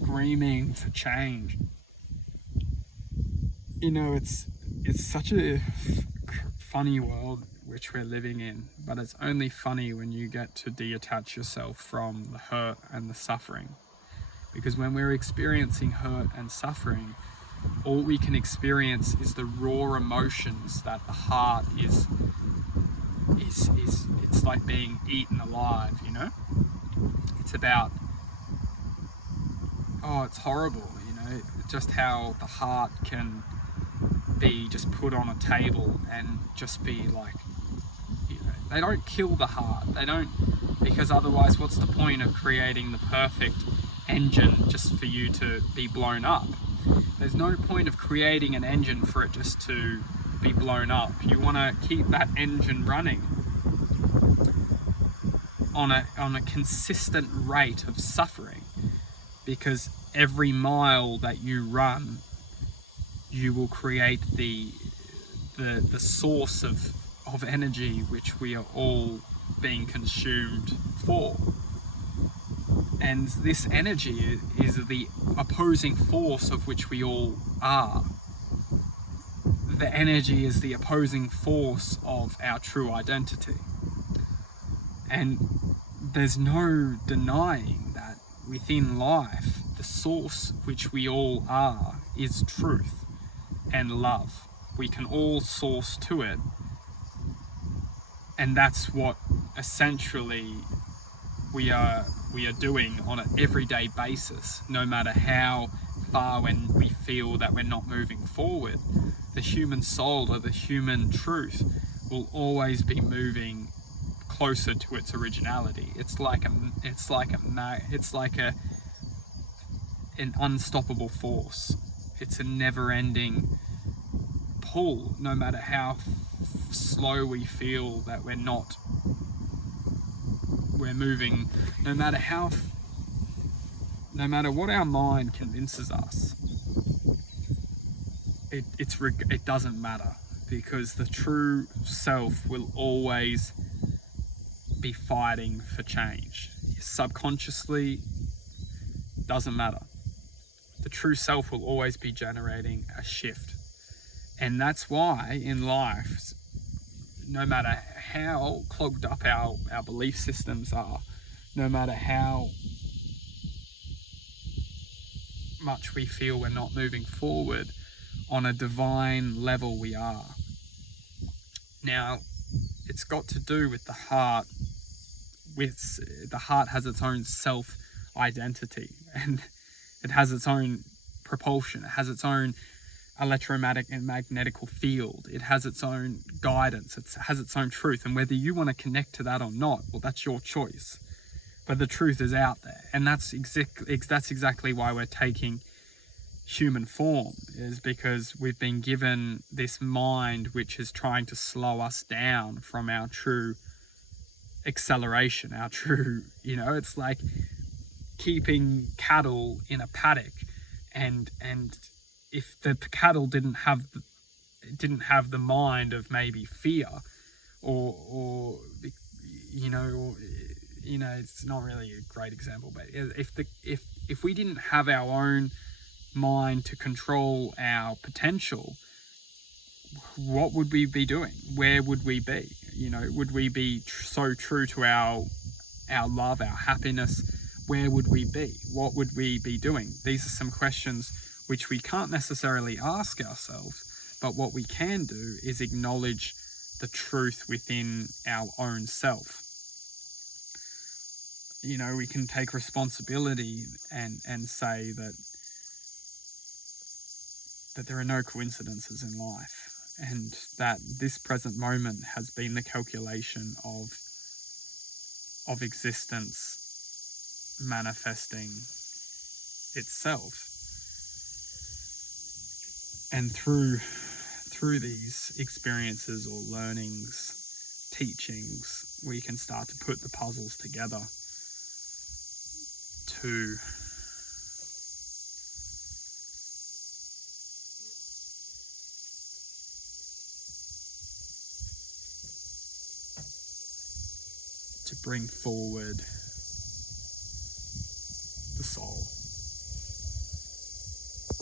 screaming for change. You know, it's such a funny world which we're living in, but it's only funny when you get to detach yourself from the hurt and the suffering. Because when we're experiencing hurt and suffering, all we can experience is the raw emotions that the heart is it's like being eaten alive, you know? It's about, oh, it's horrible, you know, just how the heart can be just put on a table and just be like, you know, they don't kill the heart, they don't, because otherwise what's the point of creating the perfect engine just for you to be blown up? There's no point of creating an engine for it just to be blown up. You want to keep that engine running on a consistent rate of suffering, because every mile that you run, you will create the source of energy which we are all being consumed for. And this energy is the opposing force of which we all are. The energy is the opposing force of our true identity. And there's no denying that within life, the source which we all are is truth and love. We can all source to it. And that's what essentially we are doing on an everyday basis. No matter how far when we feel that we're not moving forward, the human soul or the human truth will always be moving closer to its originality. It's like an unstoppable force. It's a never-ending pull, no matter how slow we feel that we're moving, no matter what our mind convinces us, it doesn't matter, because the true self will always be fighting for change. Subconsciously, doesn't matter. The true self will always be generating a shift. And that's why in life, no matter how clogged up our belief systems are, no matter how much we feel we're not moving forward, on a divine level we are. Now, it's got to do with the heart. The heart has its own self-identity, and it has its own propulsion. It has its own electromagnetic and magnetical field. It has its own guidance. It has its own truth. And whether you want to connect to that or not, well, that's your choice. But the truth is out there. And that's exactly why we're taking human form, is because we've been given this mind which is trying to slow us down from our true acceleration, our true, you know, it's like keeping cattle in a paddock, and if the cattle didn't have the mind of maybe fear, or it's not really a great example, but if we didn't have our own mind to control our potential, what would we be doing? Where would we be? You know, would we be so true to our love, our happiness? Where would we be? What would we be doing? These are some questions which we can't necessarily ask ourselves, but what we can do is acknowledge the truth within our own self. You know, we can take responsibility and say that there are no coincidences in life, and that this present moment has been the calculation of existence manifesting itself. And through these experiences or learnings, teachings, we can start to put the puzzles together to bring forward the soul.